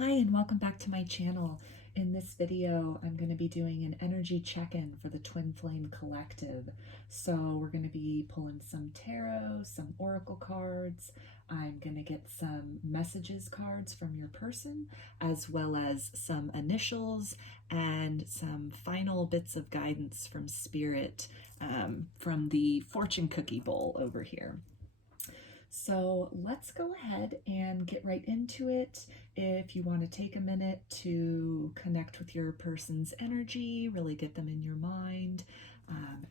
Hi and welcome back to my channel. In this video, I'm going to be doing an energy check-in for the Twin Flame Collective. So we're going to be pulling some tarot, some oracle cards. I'm going to get some messages cards from your person, as well as some initials and some final bits of guidance from Spirit from the fortune cookie bowl over here. So let's go ahead and get right into it. If you want to take a minute to connect with your person's energy, really get them in your mind,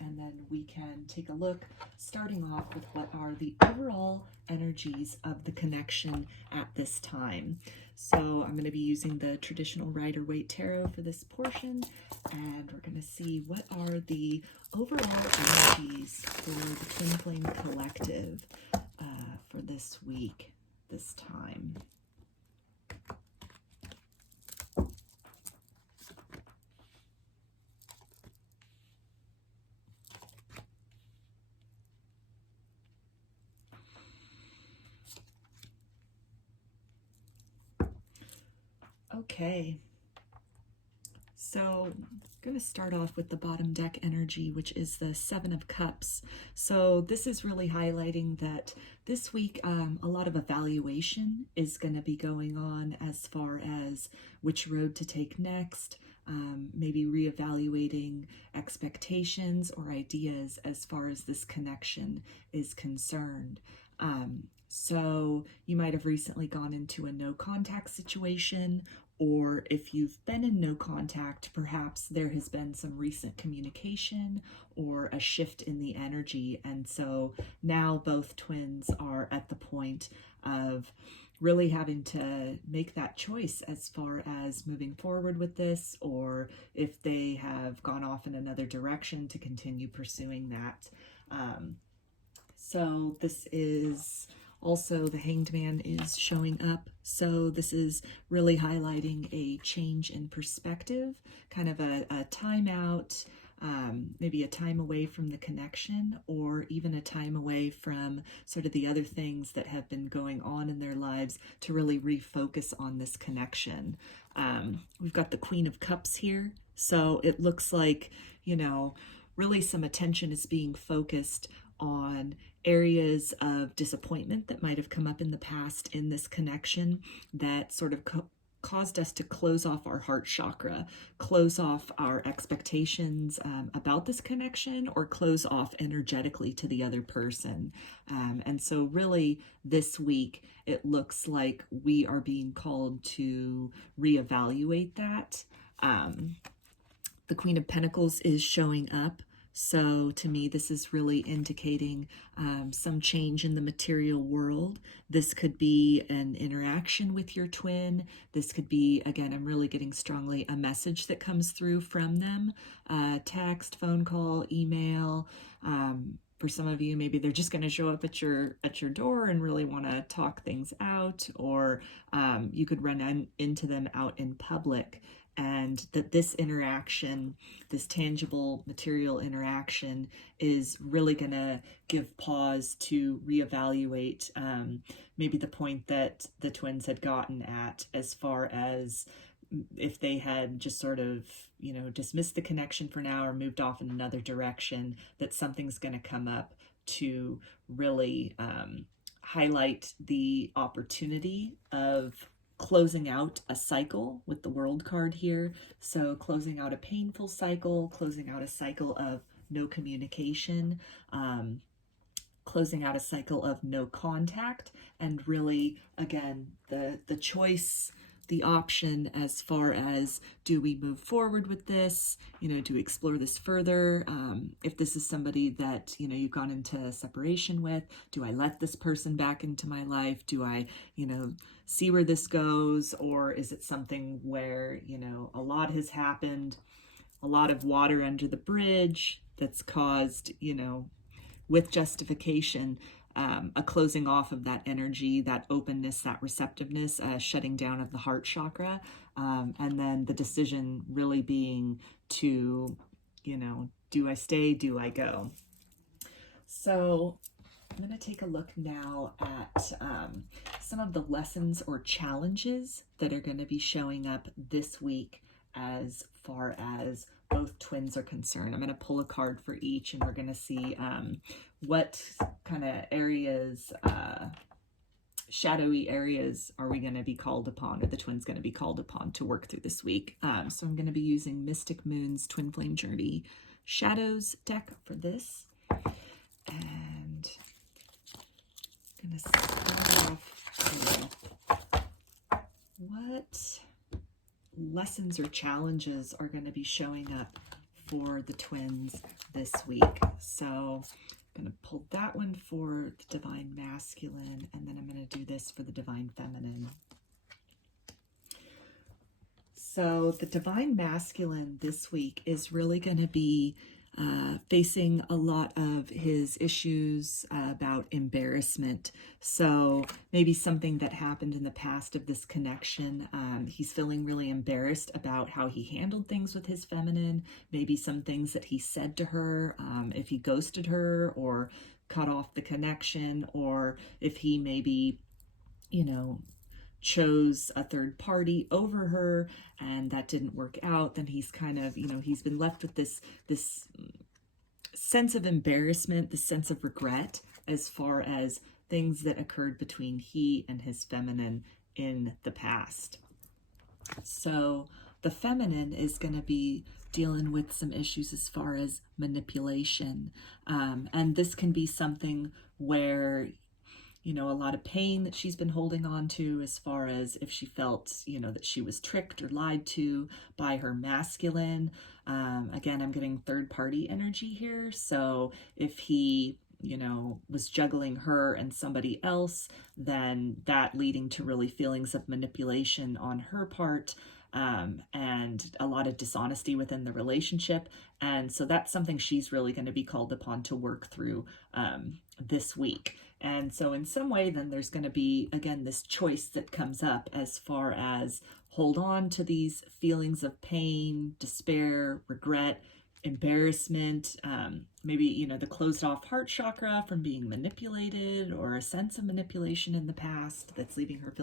and then we can take a look, starting off with what are the overall energies of the connection at this time. So I'm going to be using the traditional Rider-Waite Tarot for this portion, and we're going to see what are the overall energies for the Twin Flame Collective for this week, this time. Okay, so I'm going to start off with the bottom deck energy, which is the Seven of Cups. So this is really highlighting that this week a lot of evaluation is going to be going on as far as which road to take next, maybe reevaluating expectations or ideas as far as this connection is concerned. So you might have recently gone into a no contact situation, or if you've been in no contact, perhaps there has been some recent communication or a shift in the energy. And so now both twins are at the point of really having to make that choice as far as moving forward with this, or if they have gone off in another direction to continue pursuing that. So this is also, the Hanged Man is showing up. So this is really highlighting a change in perspective, kind of a time out, maybe a time away from the connection, or even a time away from sort of the other things that have been going on in their lives to really refocus on this connection. We've got the Queen of Cups here. So it looks like, you know, really some attention is being focused on areas of disappointment that might have come up in the past in this connection that sort of caused us to close off our heart chakra, close off our expectations about this connection, or close off energetically to the other person. And so really this week, it looks like we are being called to reevaluate that. The Queen of Pentacles is showing up. So to me, this is really indicating some change in the material world. This could be an interaction with your twin. This could be, again, I'm really getting strongly a message that comes through from them, text, phone call, email. For some of you, maybe they're just going to show up at your door and really want to talk things out, or you could run into them out in public. And that this interaction, this tangible material interaction, is really going to give pause to reevaluate maybe the point that the twins had gotten at, as far as if they had just sort of, you know, dismissed the connection for now or moved off in another direction, that something's going to come up to really highlight the opportunity of closing out a cycle with the World card here. So closing out a painful cycle, closing out a cycle of no communication, closing out a cycle of no contact, and really, again, the choice, the option as far as, do we move forward with this? You know, do we explore this further? If this is somebody that, you know, you've gone into separation with, do I let this person back into my life? Do I, you know, see where this goes? Or is it something where, you know, a lot has happened, a lot of water under the bridge that's caused, you know, with justification, a closing off of that energy, that openness, that receptiveness, shutting down of the heart chakra, and then the decision really being to, you know, do I stay, do I go? So I'm going to take a look now at some of the lessons or challenges that are going to be showing up this week as far as both twins are concerned. I'm going to pull a card for each, and we're going to see what kind of areas, shadowy areas, are we going to be called upon, or the twins going to be called upon to work through this week. So I'm going to be using Mystic Moon's Twin Flame Journey Shadows deck for this. And I'm going to start off with what lessons or challenges are going to be showing up for the twins this week. So I'm going to pull that one for the divine masculine, and then I'm going to do this for the divine feminine. So the divine masculine this week is really going to be facing a lot of his issues about embarrassment. So maybe something that happened in the past of this connection. He's feeling really embarrassed about how he handled things with his feminine. Maybe some things that he said to her, if he ghosted her or cut off the connection, or if he maybe, you know, chose a third party over her and that didn't work out, then he's kind of, you know, he's been left with this sense of embarrassment, this sense of regret as far as things that occurred between he and his feminine in the past. So the feminine is going to be dealing with some issues as far as manipulation. And this can be something where, you know, a lot of pain that she's been holding on to as far as if she felt, you know, that she was tricked or lied to by her masculine. Again, I'm getting third party energy here. So if he, you know, was juggling her and somebody else, then that leading to really feelings of manipulation on her part, and a lot of dishonesty within the relationship. And so that's something she's really going to be called upon to work through this week. And so in some way, then there's going to be, again, this choice that comes up as far as hold on to these feelings of pain, despair, regret, embarrassment, maybe, you know, the closed off heart chakra from being manipulated, or a sense of manipulation in the past that's leaving her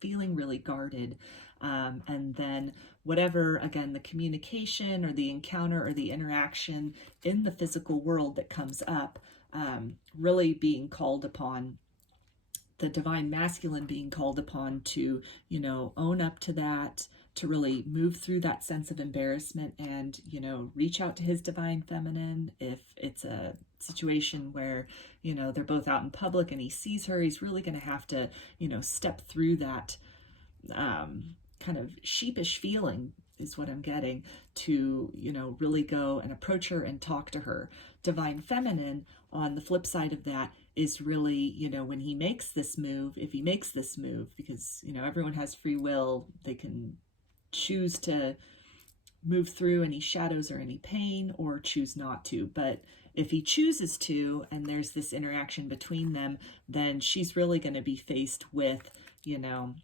feeling really guarded. And then whatever, again, the communication or the encounter or the interaction in the physical world that comes up, really being called upon, the divine masculine being called upon to, you know, own up to that, to really move through that sense of embarrassment and, you know, reach out to his divine feminine. If it's a situation where, you know, they're both out in public and he sees her, he's really going to have to, you know, step through that kind of sheepish feeling is what I'm getting, to, you know, really go and approach her and talk to her. Divine feminine, on the flip side of that, is really, you know, when he makes this move, if he makes this move, because, you know, everyone has free will, they can choose to move through any shadows or any pain, or choose not to. But if he chooses to, and there's this interaction between them, then she's really going to be faced with, you know,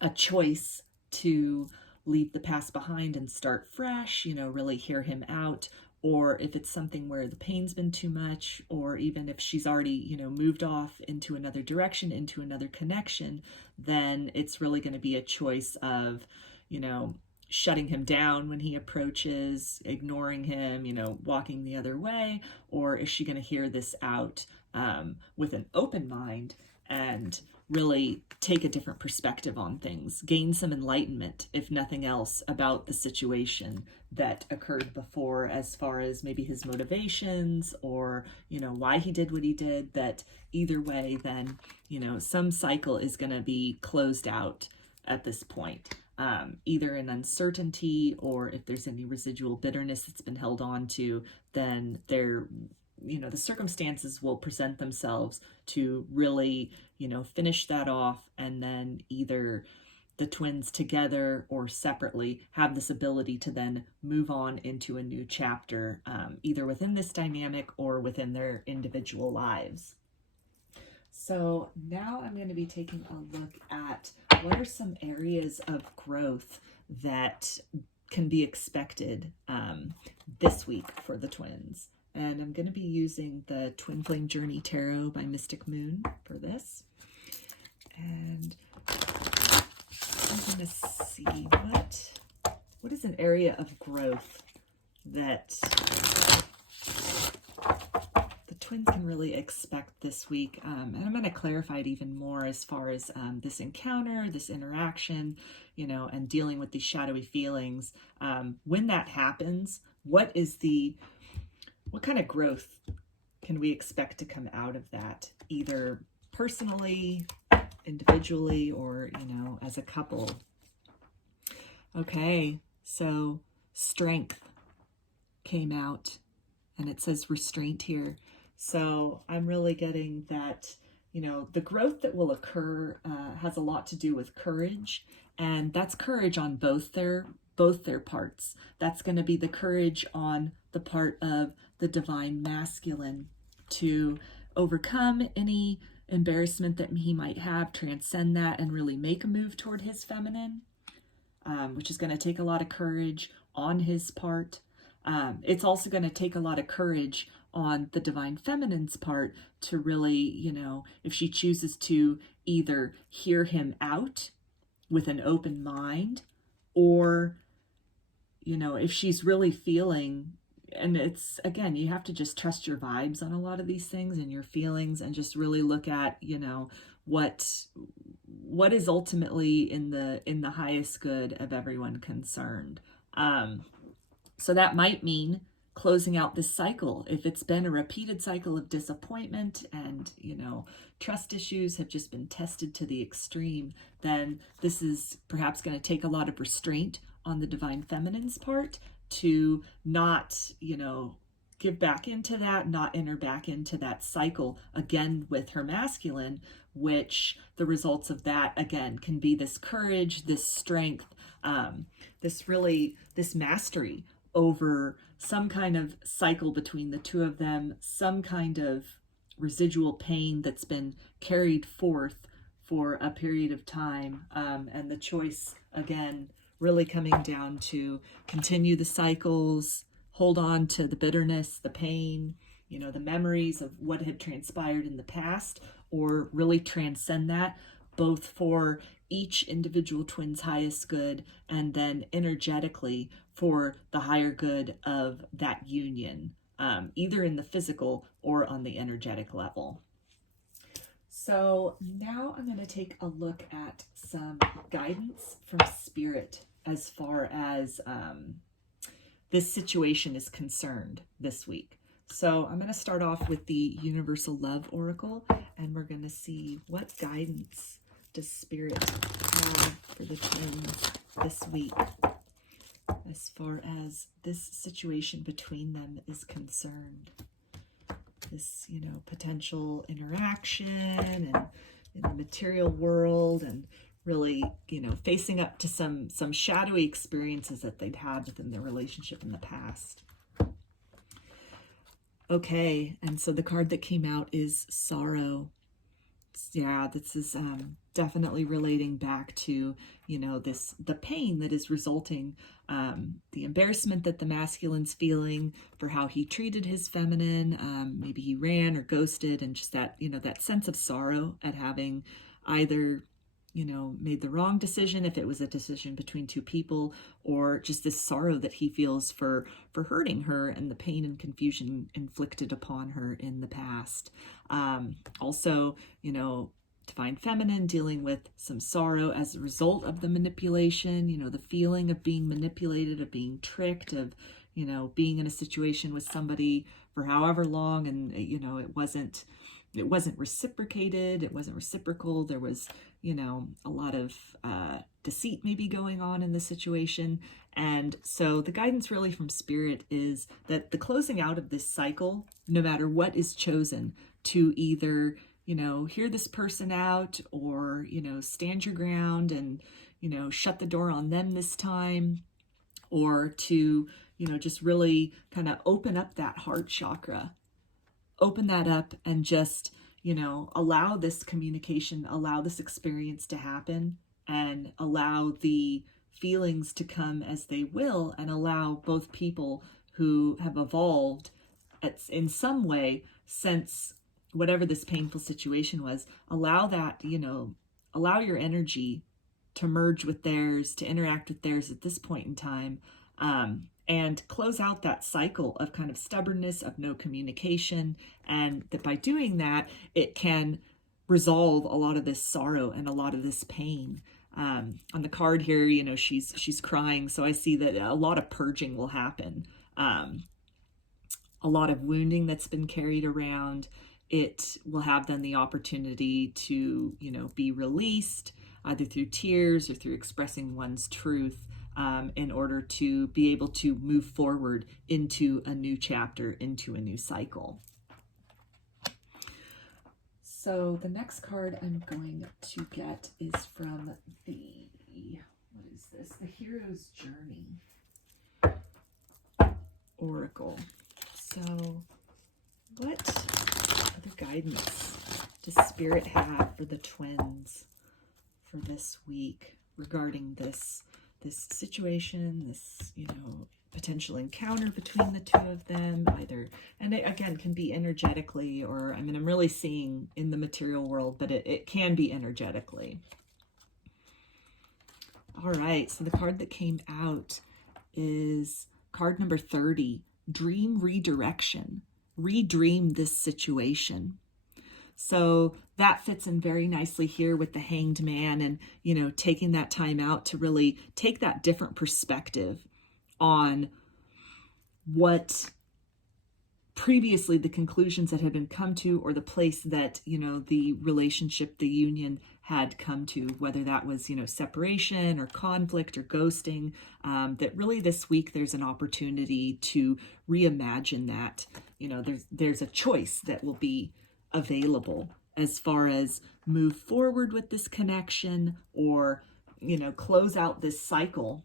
a choice to leave the past behind and start fresh, you know, really hear him out. Or if it's something where the pain's been too much, or even if she's already, you know, moved off into another direction, into another connection, then it's really going to be a choice of, you know, shutting him down when he approaches, ignoring him, you know, walking the other way. Or is she going to hear this out with an open mind and really take a different perspective on things, gain some enlightenment, if nothing else, about the situation that occurred before, as far as maybe his motivations, or, you know, why he did what he did. That either way, then, you know, some cycle is going to be closed out at this point, either in uncertainty, or if there's any residual bitterness that's been held on to, then there, you know, the circumstances will present themselves to really, you know, finish that off. And then either the twins together or separately have this ability to then move on into a new chapter, either within this dynamic or within their individual lives. So now I'm going to be taking a look at what are some areas of growth that can be expected this week for the twins. And I'm going to be using the Twin Flame Journey Tarot by Mystic Moon for this. And I'm going to see what is an area of growth that the twins can really expect this week. And I'm going to clarify it even more as far as this encounter, this interaction, you know, and dealing with these shadowy feelings. When that happens, what kind of growth can we expect to come out of that, either personally, individually, or, you know, as a couple? Okay, so strength came out, and it says restraint here. So I'm really getting that, you know, the growth that will occur has a lot to do with courage, and that's courage on both their parts. That's going to be the courage on the part of the divine masculine to overcome any embarrassment that he might have, transcend that, and really make a move toward his feminine, which is going to take a lot of courage on his part. It's also going to take a lot of courage on the divine feminine's part to really, you know, if she chooses to either hear him out with an open mind, or, you know, if she's really feeling, and it's, again, you have to just trust your vibes on a lot of these things and your feelings, and just really look at, you know, what is ultimately in the highest good of everyone concerned. So that might mean closing out this cycle. If it's been a repeated cycle of disappointment and, you know, trust issues have just been tested to the extreme, then this is perhaps going to take a lot of restraint on the divine feminine's part to not, you know, give back into that, not enter back into that cycle again with her masculine, which the results of that, again, can be this courage, this strength, this mastery over some kind of cycle between the two of them, some kind of residual pain that's been carried forth for a period of time. And the choice, again, really coming down to continue the cycles, hold on to the bitterness, the pain, you know, the memories of what had transpired in the past, or really transcend that, both for each individual twin's highest good, and then energetically for the higher good of that union, either in the physical or on the energetic level. So now I'm going to take a look at some guidance from Spirit as far as this situation is concerned this week. So I'm going to start off with the Universal Love Oracle, and we're going to see what guidance does Spirit have for the twins this week as far as this situation between them is concerned. This, you know, potential interaction and in the material world, and really, you know, facing up to some shadowy experiences that they'd had within their relationship in the past. Okay, and so the card that came out is Sorrow. Yeah, this is definitely relating back to, you know, the pain that is resulting, the embarrassment that the masculine's feeling for how he treated his feminine. Maybe he ran or ghosted, and just that, you know, that sense of sorrow at having either, you know, made the wrong decision, if it was a decision between two people, or just this sorrow that he feels for hurting her and the pain and confusion inflicted upon her in the past. Also, you know, divine feminine dealing with some sorrow as a result of the manipulation, you know, the feeling of being manipulated, of being tricked, of, you know, being in a situation with somebody for however long, and, you know, it wasn't reciprocated, it wasn't reciprocal. There was, you know, a lot of deceit maybe going on in the situation. And so the guidance really from Spirit is that the closing out of this cycle, no matter what is chosen, to either, you know, hear this person out, or, you know, stand your ground and, you know, shut the door on them this time, or to, you know, just really kind of open up that heart chakra, open that up, and just, you know, allow this communication, allow this experience to happen, and allow the feelings to come as they will, and allow both people who have evolved in some way, sense whatever this painful situation was, allow that, allow your energy to merge with theirs, to interact with theirs at this point in time, and close out that cycle of kind of stubbornness, of no communication, and that by doing that, it can resolve a lot of this sorrow and a lot of this pain. On the card here, she's crying, so I see that a lot of purging will happen. A lot of wounding that's been carried around. It will have then the opportunity to, be released, either through tears or through expressing one's truth, in order to be able to move forward into a new chapter, into a new cycle. So the next card I'm going to get is from what is this? The Hero's Journey Oracle. So what other guidance does Spirit have for the twins for this week regarding this situation, this, potential encounter between the two of them, either, and it again can be energetically, or I'm really seeing in the material world, but it can be energetically. All right, so the card that came out is card number 30, Dream Redirection. Redream this situation. So that fits in very nicely here with the Hanged Man, and, taking that time out to really take that different perspective on what previously the conclusions that had been come to, or the place that, the relationship, the union had come to, whether that was, separation or conflict or ghosting, that really this week there's an opportunity to reimagine that. There's a choice that will be available as far as move forward with this connection, or, close out this cycle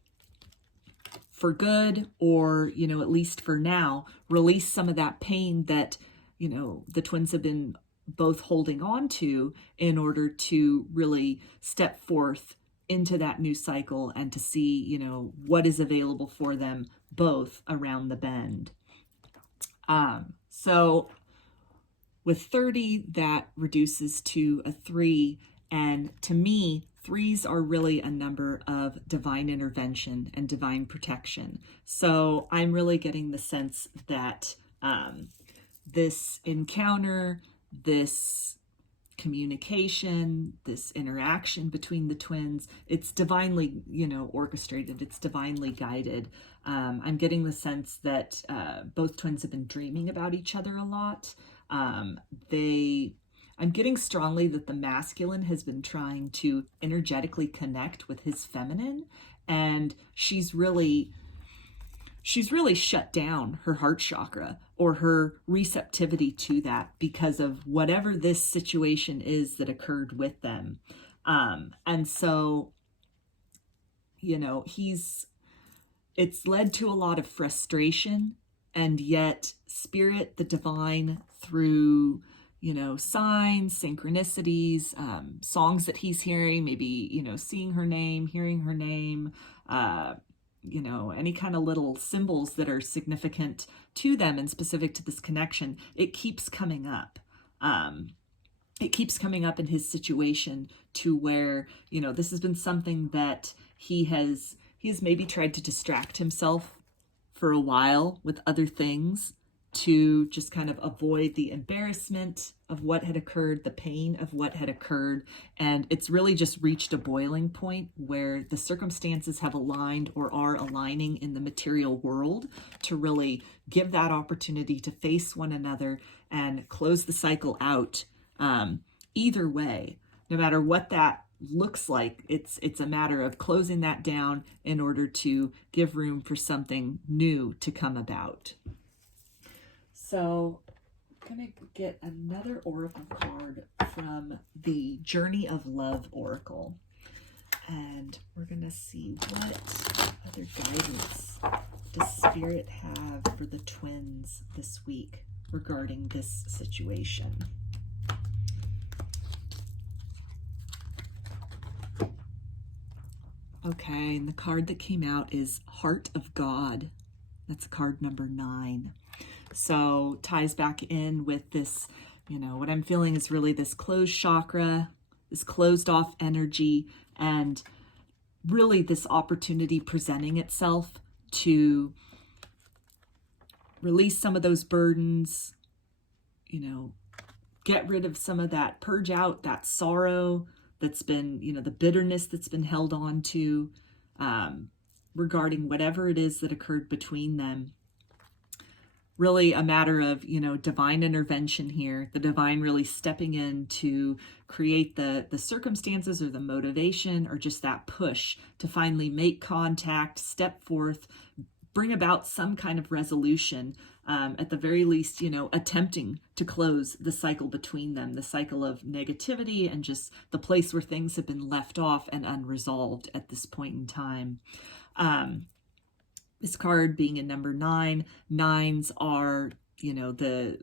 for good, or, at least for now, release some of that pain that, the twins have been both holding on to, in order to really step forth into that new cycle and to see, what is available for them both around the bend. So with 30, that reduces to a 3. And to me, 3s are really a number of divine intervention and divine protection. So I'm really getting the sense that this encounter, this communication, this interaction between the twins, it's divinely, orchestrated. It's divinely guided. I'm getting the sense that both twins have been dreaming about each other a lot. I'm getting strongly that the masculine has been trying to energetically connect with his feminine, and she's really shut down her heart chakra, or her receptivity to that, because of whatever this situation is that occurred with them. And so, it's led to a lot of frustration, and yet Spirit, the divine, through, signs, synchronicities, songs that he's hearing, maybe, seeing her name, hearing her name, any kind of little symbols that are significant to them and specific to this connection, it keeps coming up. It keeps coming up in his situation, to where, this has been something that he has maybe tried to distract himself for a while with other things, to just kind of avoid the embarrassment of what had occurred, the pain of what had occurred. And it's really just reached a boiling point where the circumstances have aligned, or are aligning in the material world, to really give that opportunity to face one another and close the cycle out. Either way, no matter what that looks like, it's a matter of closing that down in order to give room for something new to come about. So I'm going to get another oracle card from the Journey of Love Oracle. And we're going to see what other guidance does Spirit have for the twins this week regarding this situation. Okay, and the card that came out is Heart of God. That's card number 9. So ties back in with this, what I'm feeling is really this closed chakra, this closed off energy, and really this opportunity presenting itself to release some of those burdens, get rid of some of that, purge out that sorrow that's been, the bitterness that's been held on to regarding whatever it is that occurred between them. Really a matter of, divine intervention here, the divine really stepping in to create the circumstances or the motivation or just that push to finally make contact, step forth, bring about some kind of resolution, at the very least, attempting to close the cycle between them, the cycle of negativity and just the place where things have been left off and unresolved at this point in time. This card being in number 9, 9s are, the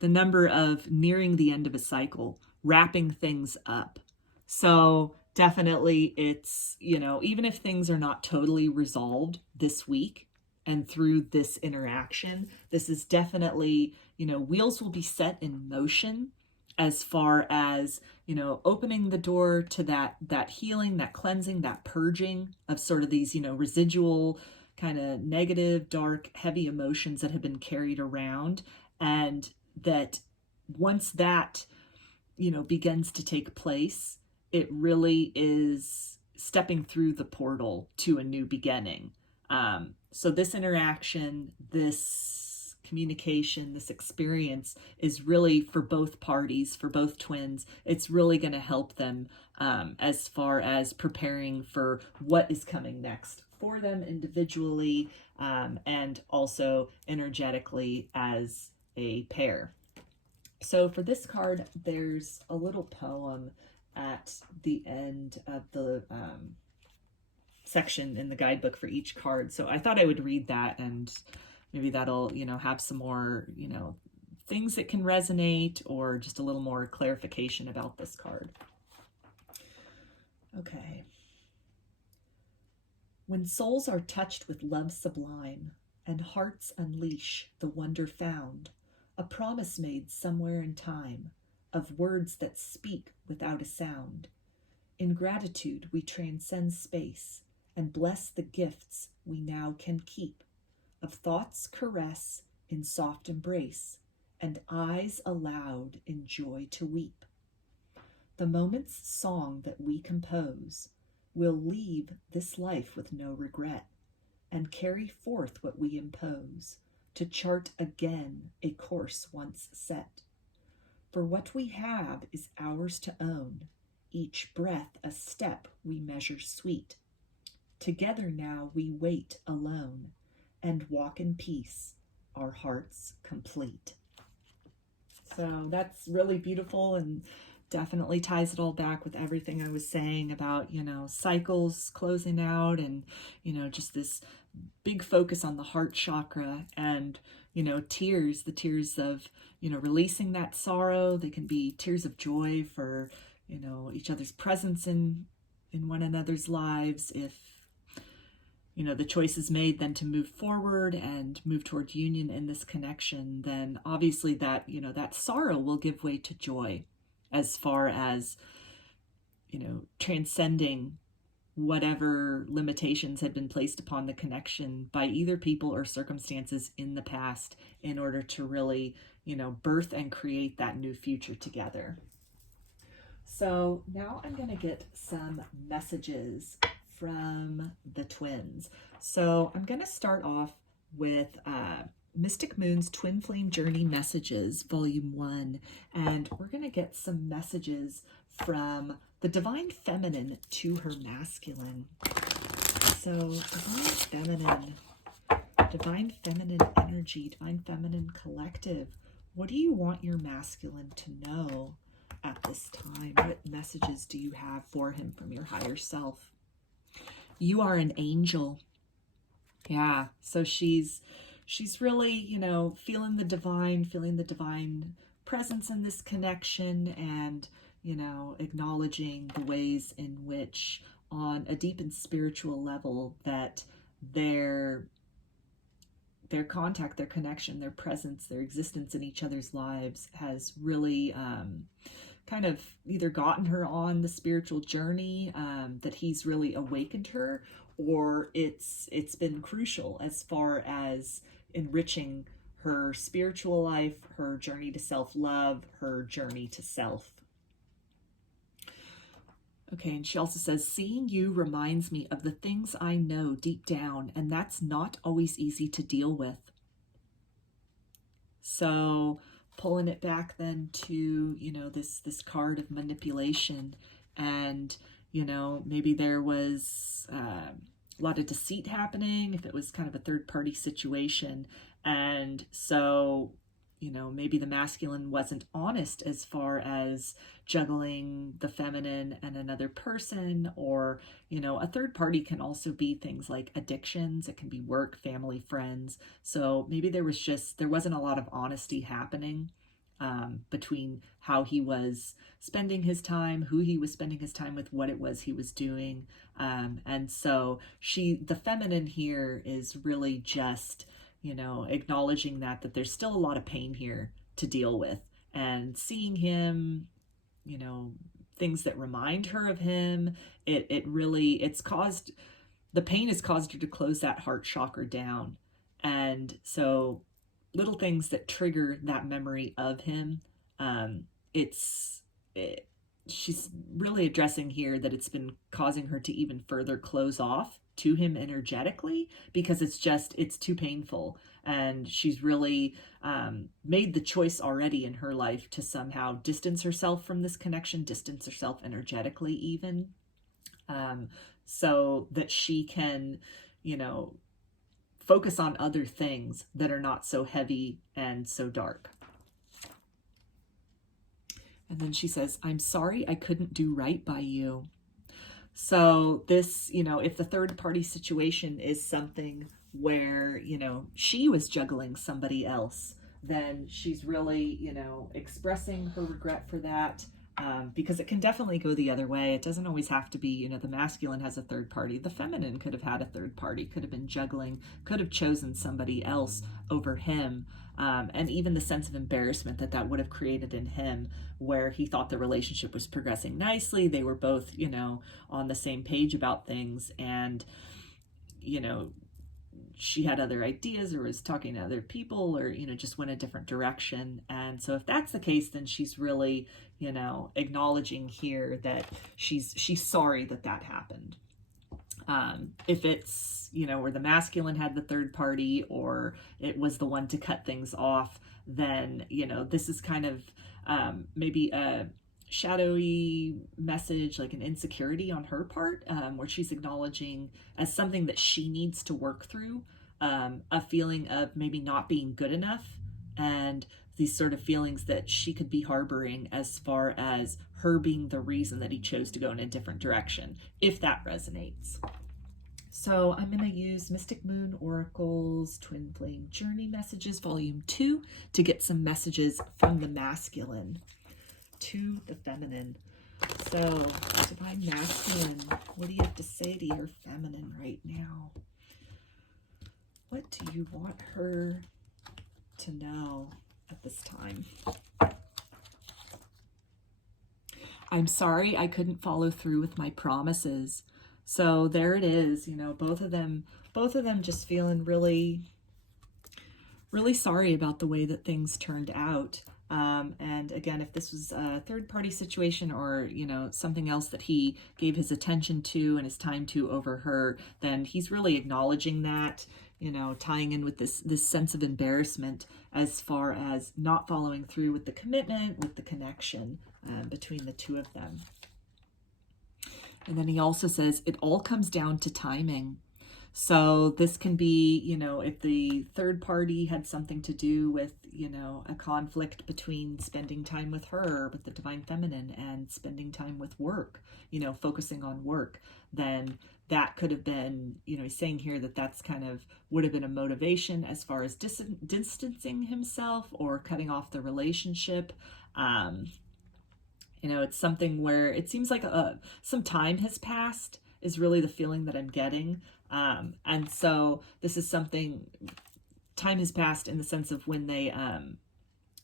number of nearing the end of a cycle, wrapping things up. So definitely it's, even if things are not totally resolved this week and through this interaction, this is definitely, wheels will be set in motion as far as, opening the door to that healing, that cleansing, that purging of sort of these, residual kind of negative, dark, heavy emotions that have been carried around. And that once that, begins to take place, it really is stepping through the portal to a new beginning. So this interaction, this communication, this experience is really for both parties, for both twins. It's really going to help them as far as preparing for what is coming next for them individually, and also energetically as a pair. So for this card, there's a little poem at the end of the section in the guidebook for each card. So I thought I would read that, and maybe that'll, have some more, things that can resonate or just a little more clarification about this card. Okay. When souls are touched with love sublime, and hearts unleash the wonder found, a promise made somewhere in time, of words that speak without a sound. In gratitude we transcend space, and bless the gifts we now can keep, of thoughts caress in soft embrace, and eyes allowed in joy to weep. The moment's song that we compose will leave this life with no regret, and carry forth what we impose, to chart again a course once set. For what we have is ours to own, each breath a step we measure sweet. Together now we wait alone, and walk in peace, our hearts complete. So that's really beautiful, and definitely ties it all back with everything I was saying about, cycles closing out, and, just this big focus on the heart chakra, and, tears, the tears of, releasing that sorrow. They can be tears of joy for, each other's presence in one another's lives. If, the choice is made then to move forward and move toward union in this connection, then obviously that, that sorrow will give way to joy, as far as, transcending whatever limitations had been placed upon the connection by either people or circumstances in the past, in order to really, birth and create that new future together. So now I'm going to get some messages from the twins. So I'm going to start off with Mystic Moon's Twin Flame Journey Messages, Volume 1, and we're going to get some messages from the Divine Feminine to her Masculine. So Divine Feminine energy, Divine Feminine collective, what do you want your Masculine to know at this time? What messages do you have for him from your higher self? You are an angel. Yeah, so she's really, feeling the divine presence in this connection, and, acknowledging the ways in which, on a deep and spiritual level, that they're their contact, their connection, their presence, their existence in each other's lives has really kind of either gotten her on the spiritual journey, that he's really awakened her, or it's been crucial as far as enriching her spiritual life, her journey to self-love, her journey to self. Okay, and she also says, seeing you reminds me of the things I know deep down, and that's not always easy to deal with. So pulling it back then to, this card of manipulation, and, maybe there was a lot of deceit happening if it was kind of a third-party situation. And so, maybe the masculine wasn't honest as far as juggling the feminine and another person, or, a third party can also be things like addictions. It can be work, family, friends. So maybe there wasn't a lot of honesty happening between how he was spending his time, who he was spending his time with, what it was he was doing. And so the feminine here is really just, acknowledging that there's still a lot of pain here to deal with, and seeing him, things that remind her of him, the pain has caused her to close that heart chakra down. And so little things that trigger that memory of him, she's really addressing here that it's been causing her to even further close off to him energetically, because it's too painful. And she's really made the choice already in her life to somehow distance herself from this connection, distance herself energetically even, so that she can, focus on other things that are not so heavy and so dark. And then she says, I'm sorry I couldn't do right by you. So this, if the third party situation is something where, she was juggling somebody else, then she's really, expressing her regret for that. Because it can definitely go the other way. It doesn't always have to be, the masculine has a third party. The feminine could have had a third party, could have been juggling, could have chosen somebody else over him. And even the sense of embarrassment that would have created in him, where he thought the relationship was progressing nicely. They were both, on the same page about things. And, she had other ideas or was talking to other people, or, just went a different direction. And so if that's the case, then she's really, acknowledging here that she's sorry that happened. If it's, where the masculine had the third party, or it was the one to cut things off, then, this is kind of maybe a shadowy message, like an insecurity on her part, where she's acknowledging as something that she needs to work through, a feeling of maybe not being good enough, and these sort of feelings that she could be harboring as far as her being the reason that he chose to go in a different direction, if that resonates. So I'm going to use Mystic Moon Oracle's Twin Flame Journey Messages, Volume 2, to get some messages from the masculine to the feminine. So, Divine Masculine, what do you have to say to your feminine right now? What do you want her to know at this time? I'm sorry I couldn't follow through with my promises. So there it is, both of them just feeling really, really sorry about the way that things turned out. And again, if this was a third party situation, or, something else that he gave his attention to and his time to over her, then he's really acknowledging that, tying in with this sense of embarrassment as far as not following through with the commitment, with the connection between the two of them. And then he also says, it all comes down to timing. So this can be, if the third party had something to do with, a conflict between spending time with her, with the divine feminine, and spending time with work, focusing on work, then that could have been, he's saying here that's kind of would have been a motivation as far as distancing himself or cutting off the relationship. It's something where it seems like some time has passed is really the feeling that I'm getting. And so this is something time has passed in the sense of when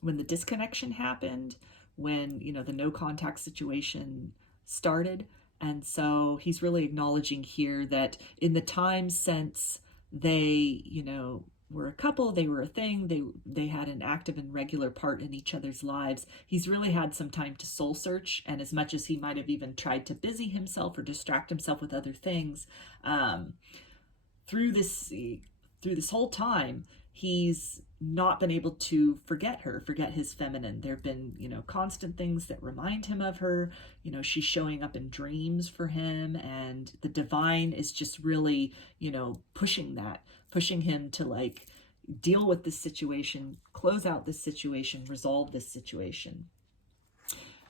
when the disconnection happened, when, you know, the no contact situation started. And so he's really acknowledging here that in the time since they, you know, were a couple, they were a thing, they had an active and regular part in each other's lives, he's really had some time to soul search. And as much as he might have even tried to busy himself or distract himself with other things, through this whole time, he's not been able to forget her, forget his feminine. There have been, you know, constant things that remind him of her. You know, she's showing up in dreams for him, and the divine is just really, you know, pushing him to like deal with this situation, close out this situation, resolve this situation.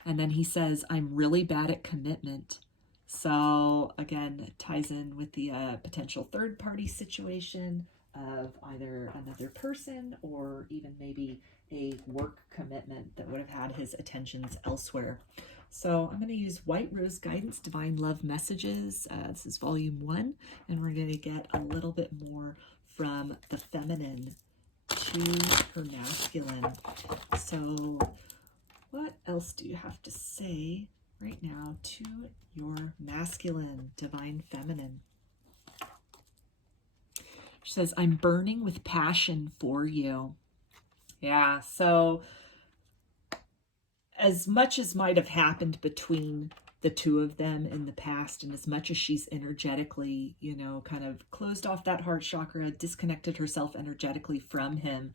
And then he says, I'm really bad at commitment. So again, it ties in with the potential third party situation of either another person or even maybe a work commitment that would have had his attentions elsewhere. So I'm going to use White Rose Guidance Divine Love Messages. This is volume 1, and we're going to get a little bit more from the feminine to her masculine. So what else do you have to say right now to your masculine, divine feminine? She says, I'm burning with passion for you. Yeah, so as much as might have happened between the two of them in the past, and as much as she's energetically, you know, kind of closed off that heart chakra, disconnected herself energetically from him,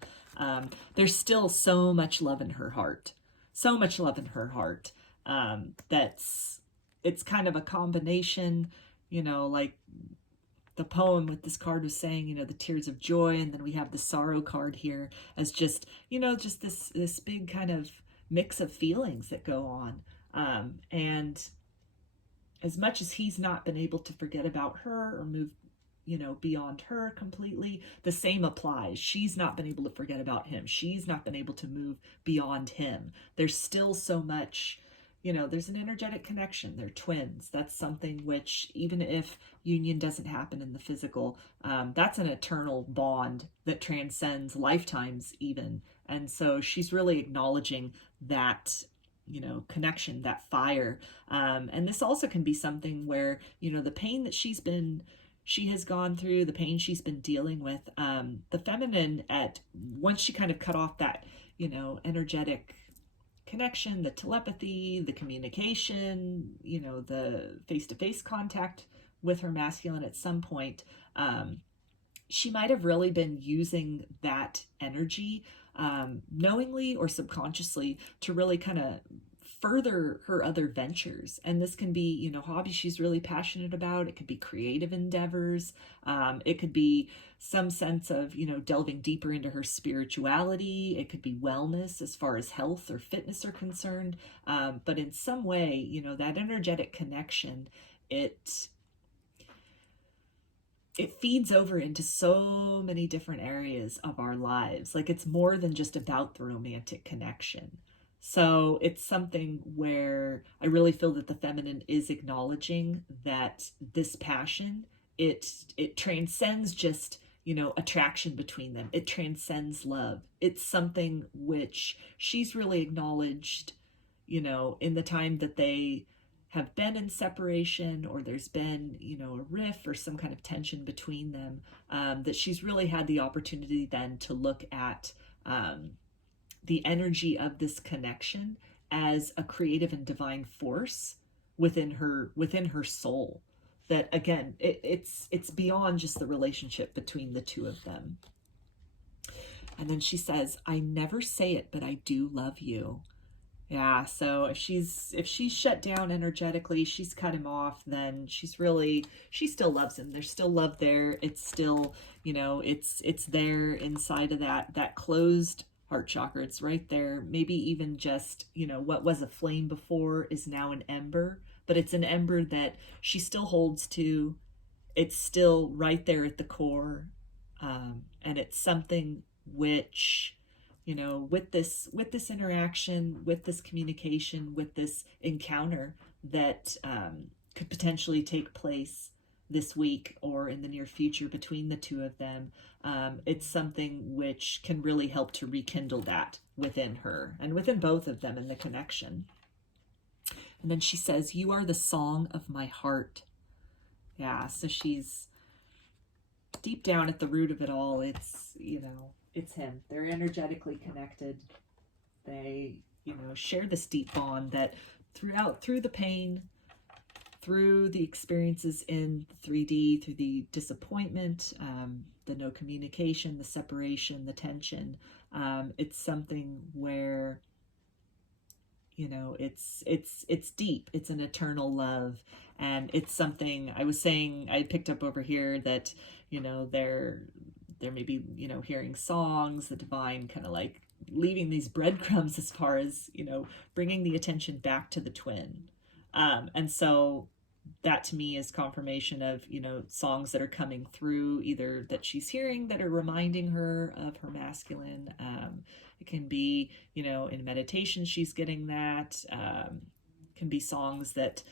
there's still so much love in her heart. So much love in her heart. It's kind of a combination, you know, like the poem with this card was saying, you know, the tears of joy, and then we have the sorrow card here as just, you know, just this big kind of mix of feelings that go on. And as much as he's not been able to forget about her or move, you know, beyond her completely, the same applies. She's not been able to forget about him. She's not been able to move beyond him. There's still so much, you know, there's an energetic connection. They're twins. That's something which, even if union doesn't happen in the physical, that's an eternal bond that transcends lifetimes even. And so she's really acknowledging that, you know, connection, that fire. And this also can be something where, you know, the pain that she has gone through, the pain she's been dealing with, the feminine, once she kind of cut off that, you know, energetic connection, the telepathy, the communication, you know, the face-to-face contact with her masculine at some point, she might have really been using that energy, knowingly or subconsciously, to really kind of further her other ventures. And this can be, you know, hobbies she's really passionate about. It could be creative endeavors. It could be some sense of, you know, delving deeper into her spirituality. It could be wellness as far as health or fitness are concerned. But in some way, you know, that energetic connection, it feeds over into so many different areas of our lives. Like, it's more than just about the romantic connection. So it's something where I really feel that the feminine is acknowledging that this passion, it transcends just, you know, attraction between them. It transcends love. It's something which she's really acknowledged, you know, in the time that they have been in separation, or there's been, you know, a rift or some kind of tension between them, that she's really had the opportunity then to look at the energy of this connection as a creative and divine force within her soul. That again, it's beyond just the relationship between the two of them. And then she says, I never say it, but I do love you. Yeah, so if she's shut down energetically, she's cut him off, then she still loves him. There's still love there. It's still, you know, it's there inside of that closed heart chakra. It's right there. Maybe even just, you know, what was a flame before is now an ember, but it's an ember that she still holds to. It's still right there at the core. And it's something which, you know, with this interaction, with this communication, with this encounter that could potentially take place this week or in the near future between the two of them, it's something which can really help to rekindle that within her and within both of them in the connection. And then she says, "You are the song of my heart." Yeah, so she's deep down at the root of it all. It's, it's him. They're energetically connected. They, share this deep bond that through the pain, through the experiences in 3D, through the disappointment, the no communication, the separation, the tension, it's something where, it's deep. It's an eternal love. And it's something I was saying, I picked up over here that, they're maybe, hearing songs, the divine kind of like leaving these breadcrumbs as far as, bringing the attention back to the twin. And so that to me is confirmation of, songs that are coming through, either that she's hearing that are reminding her of her masculine. It can be, in meditation, she's getting that. Can be songs that,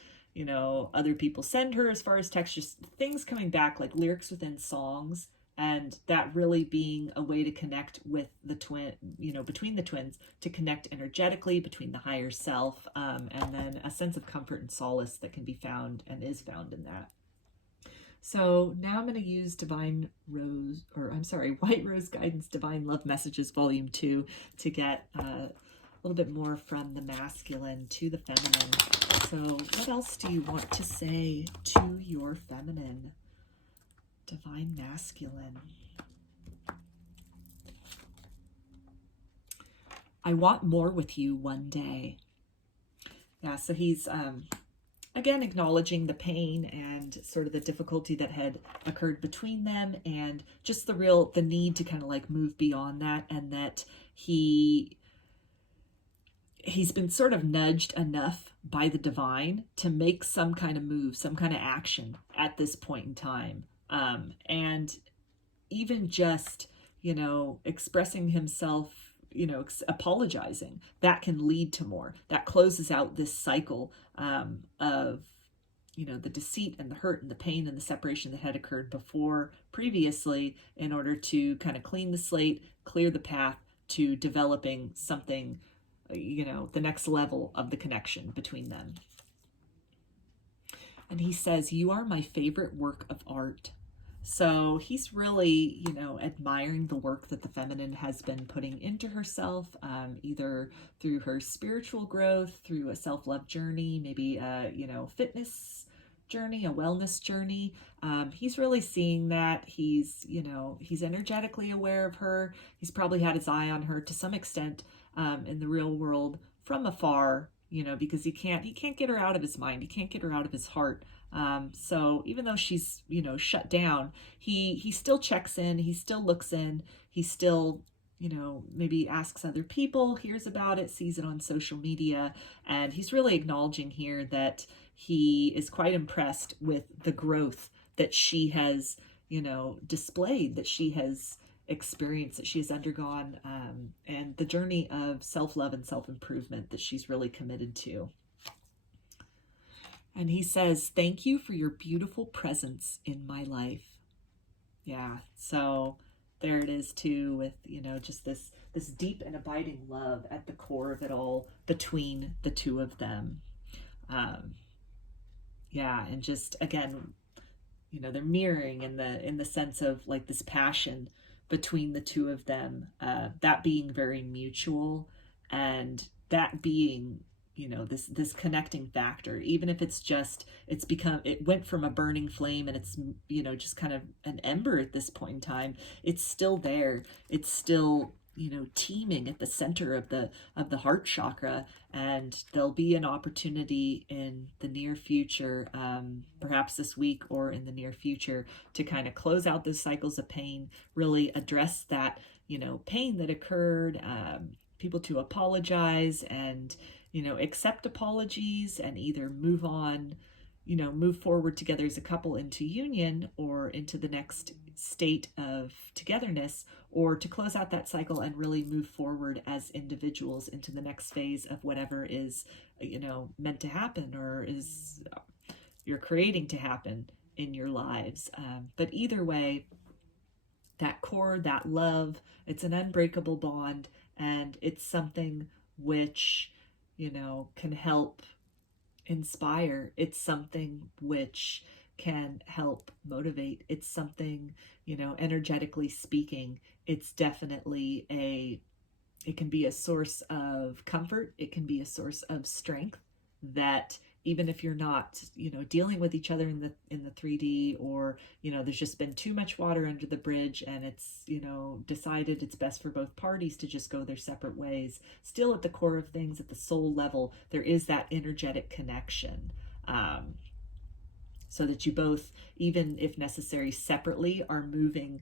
other people send her as far as text, just things coming back, like lyrics within songs. And that really being a way to connect with the twin, between the twins, to connect energetically between the higher self, and then a sense of comfort and solace that can be found and is found in that. So now I'm going to use White Rose Guidance Divine Love Messages Volume 2 to get a little bit more from the masculine to the feminine. So what else do you want to say to your feminine? Divine masculine. I want more with you one day. Yeah, so he's again acknowledging the pain and sort of the difficulty that had occurred between them, and just the need to kind of like move beyond that, and that he's been sort of nudged enough by the divine to make some kind of move, some kind of action at this point in time. And even just, expressing himself, apologizing, that can lead to more. That closes out this cycle of, the deceit and the hurt and the pain and the separation that had occurred previously, in order to kind of clean the slate, clear the path to developing something, the next level of the connection between them. And he says, "You are my favorite work of art." So he's really, admiring the work that the feminine has been putting into herself, either through her spiritual growth, through a self-love journey, maybe a, fitness journey, a wellness journey. He's really seeing that. He's energetically aware of her. He's probably had his eye on her to some extent in the real world from afar, because he can't get her out of his mind. He can't get her out of his heart. So even though she's, shut down, he still checks in, he still looks in, he still, maybe asks other people, hears about it, sees it on social media. And he's really acknowledging here that he is quite impressed with the growth that she has, displayed, that she has experienced, that she has undergone, and the journey of self-love and self-improvement that she's really committed to. And he says, "Thank you for your beautiful presence in my life." Yeah, so there it is too, with, just this deep and abiding love at the core of it all between the two of them. Yeah, and just again, they're mirroring in the sense of like this passion between the two of them, that being very mutual, and that being, this connecting factor, even if it went from a burning flame and it's, just kind of an ember at this point in time, it's still there. It's still, teeming at the center of the heart chakra. And there'll be an opportunity in the near future, perhaps this week or in the near future, to kind of close out those cycles of pain, really address that, pain that occurred, people to apologize and, accept apologies, and either move on, move forward together as a couple into union or into the next state of togetherness, or to close out that cycle and really move forward as individuals into the next phase of whatever is, meant to happen, or is you're creating to happen in your lives. But either way, that core, that love, it's an unbreakable bond, and it's something which, you know, can help inspire. It's something which can help motivate. It's something, you know, energetically speaking, it's definitely it can be a source of comfort. It can be a source of strength that even if you're not, you know, dealing with each other in the 3D, or, you know, there's just been too much water under the bridge and it's, you know, decided it's best for both parties to just go their separate ways, still at the core of things, at the soul level, there is that energetic connection. So that you both, even if necessary separately, are moving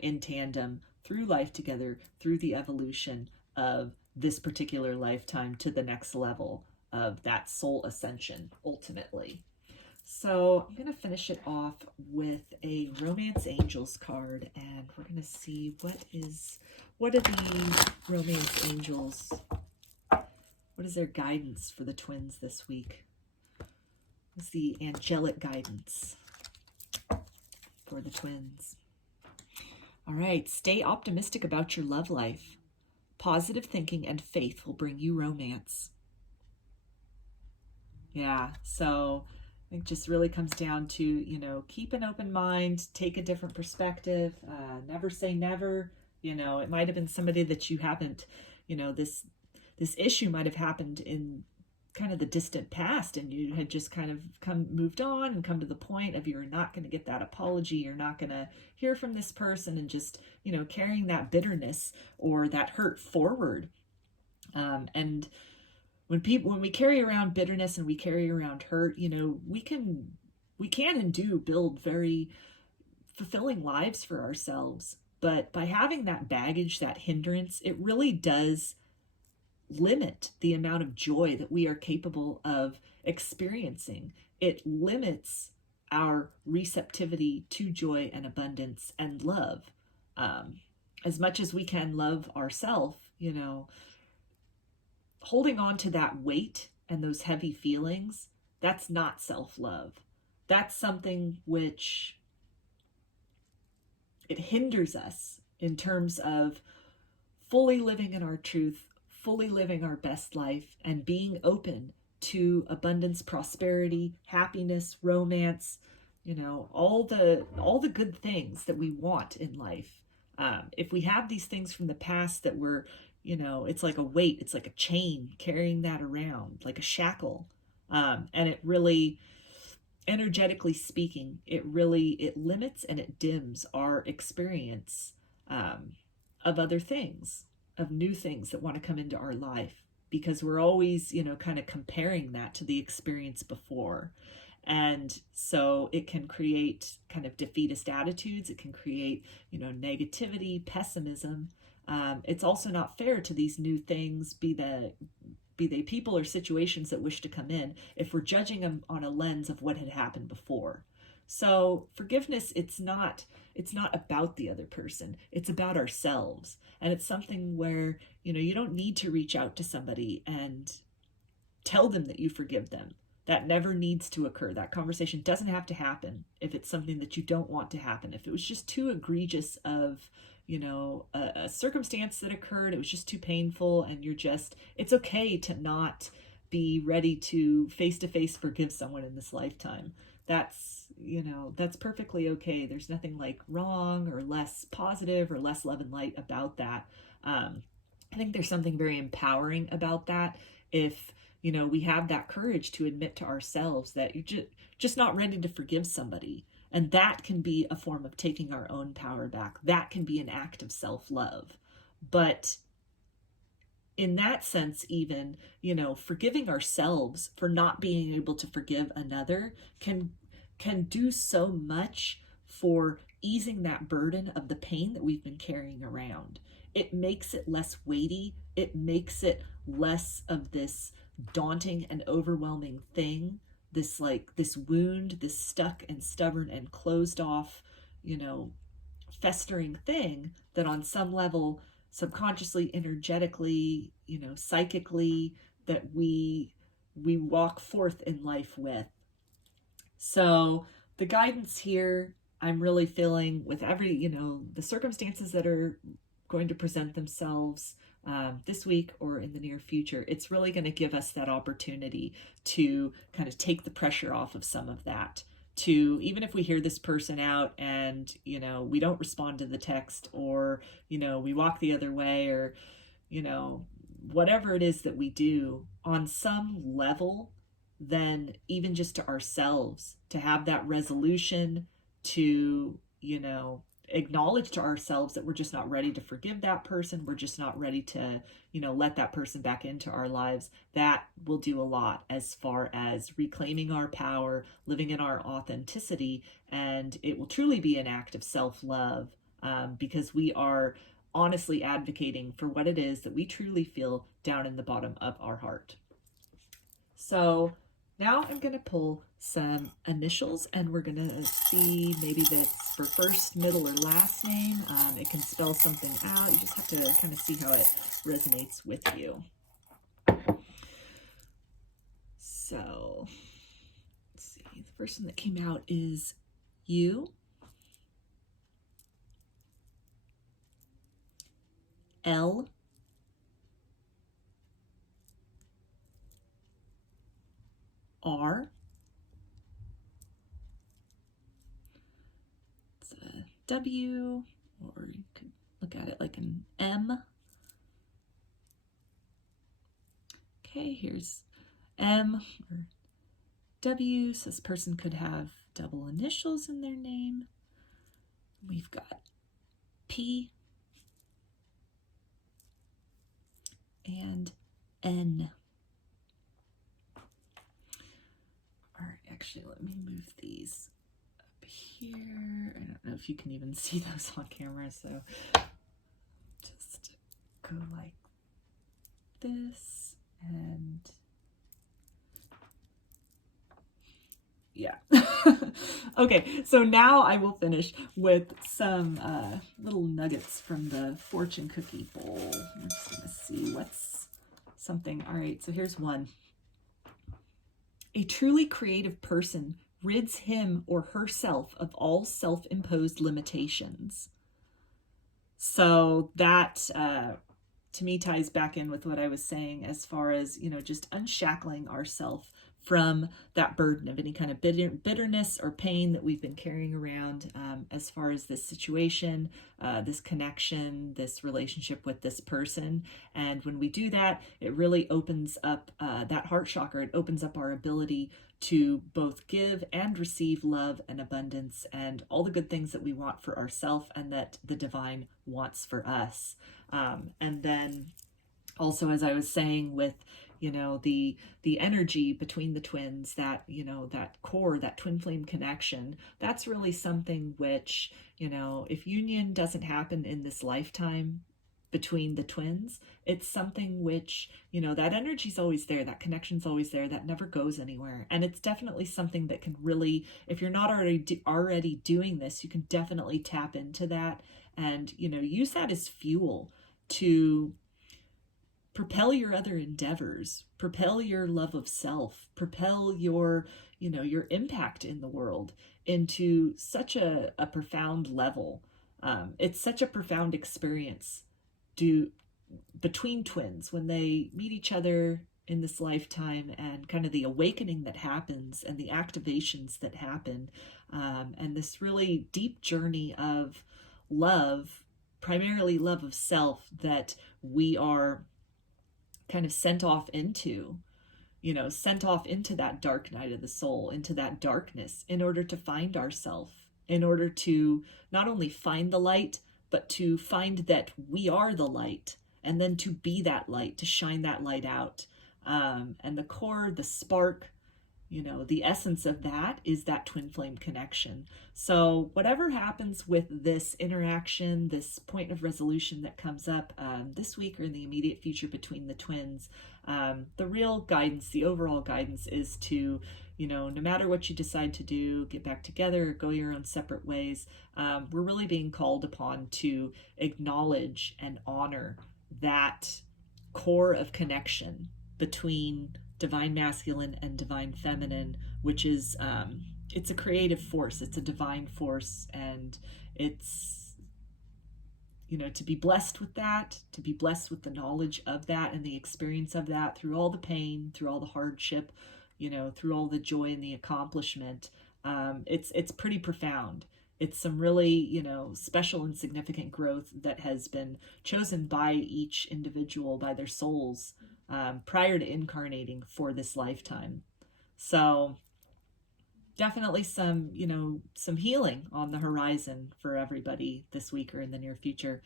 in tandem through life together, through the evolution of this particular lifetime to the next level of that soul ascension, ultimately. So I'm going to finish it off with a Romance Angels card, and we're going to see what are the Romance Angels, what is their guidance for the twins this week? What's the angelic guidance for the twins? All right, stay optimistic about your love life. Positive thinking and faith will bring you romance. Yeah, so I think just really comes down to, you know, keep an open mind, take a different perspective, never say never. You know, it might have been somebody that you haven't, you know, this issue might have happened in kind of the distant past, and you had just kind of moved on and come to the point of you're not going to get that apology, you're not going to hear from this person, and just, you know, carrying that bitterness or that hurt forward. And when we carry around bitterness and we carry around hurt, you know, we can and do build very fulfilling lives for ourselves. But by having that baggage, that hindrance, it really does limit the amount of joy that we are capable of experiencing. It limits our receptivity to joy and abundance and love. As much as we can love ourselves, you know, holding on to that weight and those heavy feelings, that's not self-love. That's something which it hinders us in terms of fully living in our truth, fully living our best life, and being open to abundance, prosperity, happiness, romance, you know, all the good things that we want in life. If we have these things from the past that we're, you know, it's like a weight, it's like a chain carrying that around, like a shackle. And it really, energetically speaking, it limits and it dims our experience of other things, of new things that want to come into our life, because we're always, you know, kind of comparing that to the experience before. And so it can create kind of defeatist attitudes. It can create, you know, negativity, pessimism. It's also not fair to these new things, be they people or situations that wish to come in, if we're judging them on a lens of what had happened before. So forgiveness, it's not about the other person. It's about ourselves. And it's something where, you know, you don't need to reach out to somebody and tell them that you forgive them. That never needs to occur. That conversation doesn't have to happen if it's something that you don't want to happen. If it was just too egregious of, you know, a circumstance that occurred, it was just too painful, and it's okay to not be ready to face forgive someone in this lifetime. That's, you know, that's perfectly okay. There's nothing like wrong or less positive or less love and light about that. I think there's something very empowering about that. If, you know, we have that courage to admit to ourselves that you're just not ready to forgive somebody. And that can be a form of taking our own power back. That can be an act of self-love. But in that sense, even, you know, forgiving ourselves for not being able to forgive another can do so much for easing that burden of the pain that we've been carrying around. It makes it less weighty. It makes it less of this daunting and overwhelming thing, this wound, this stuck and stubborn and closed off, you know, festering thing that on some level, subconsciously, energetically, you know, psychically, that we walk forth in life with. So the guidance here, I'm really feeling with every, the circumstances that are going to present themselves this week or in the near future, it's really going to give us that opportunity to kind of take the pressure off of some of that. To, even if we hear this person out and, we don't respond to the text, or, we walk the other way, or, whatever it is that we do on some level, then even just to ourselves, to have that resolution, to, acknowledge to ourselves that we're just not ready to forgive that person. We're just not ready to, let that person back into our lives. That will do a lot as far as reclaiming our power, living in our authenticity, and it will truly be an act of self-love, because we are honestly advocating for what it is that we truly feel down in the bottom of our heart. So now I'm going to pull some initials, and we're going to see maybe that's for first, middle, or last name. It can spell something out. You just have to kind of see how it resonates with you. So let's see. The first one that came out is U, L, R, it's a W, or you could look at it like an M. Okay, here's M or W, so this person could have double initials in their name. We've got P and N. All right, actually, let me move these up here. I don't know if you can even see those on camera, so just go like this, and yeah. Okay, so now I will finish with some little nuggets from the fortune cookie bowl. I'm just gonna see what's something. All right, so here's one. A truly creative person rids him or herself of all self-imposed limitations. So that to me ties back in with what I was saying as far as, just unshackling ourselves from that burden of any kind of bitterness or pain that we've been carrying around as far as this situation, this connection, this relationship with this person. And when we do that, it really opens up that heart chakra. It opens up our ability to both give and receive love and abundance and all the good things that we want for ourselves and that the divine wants for us. And then also, as I was saying, with the energy between the twins, that that core, that twin flame connection, that's really something which, if union doesn't happen in this lifetime between the twins, it's something which, that energy's always there, that connection's always there, that never goes anywhere. And it's definitely something that can really, if you're not already doing this, you can definitely tap into that and use that as fuel to propel your other endeavors, propel your love of self, propel your, your impact in the world into such a profound level. It's such a profound experience between twins when they meet each other in this lifetime, and kind of the awakening that happens and the activations that happen, and this really deep journey of love, primarily love of self, that we are kind of sent off into that dark night of the soul, into that darkness, in order to find ourselves, in order to not only find the light, but to find that we are the light, and then to be that light, to shine that light out. And the core, the spark, the essence of that is that twin flame connection. So whatever happens with this interaction, this point of resolution that comes up this week or in the immediate future between the twins, the real guidance, the overall guidance is to, no matter what you decide to do, get back together, go your own separate ways. We're really being called upon to acknowledge and honor that core of connection between divine masculine and divine feminine, which is it's a creative force, it's a divine force, and it's, you know, to be blessed with that, to be blessed with the knowledge of that and the experience of that through all the pain, through all the hardship, you know, through all the joy and the accomplishment. It's pretty profound. It's some really, you know, special and significant growth that has been chosen by each individual, by their souls, prior to incarnating for this lifetime. So definitely some, you know, some healing on the horizon for everybody this week or in the near future.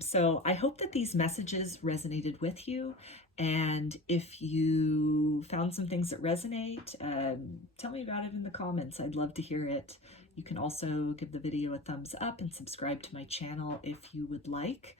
So I hope that these messages resonated with you. And if you found some things that resonate, tell me about it in the comments. I'd love to hear it. You can also give the video a thumbs up and subscribe to my channel if you would like.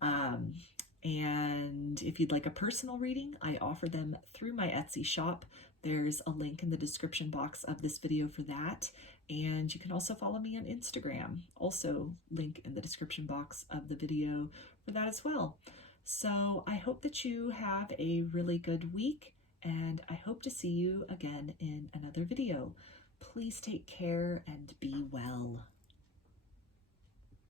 And if you'd like a personal reading, I offer them through my Etsy shop. There's a link in the description box of this video for that. And you can also follow me on Instagram. Also link in the description box of the video for that as well. So I hope that you have a really good week, and I hope to see you again in another video. Please take care and be well.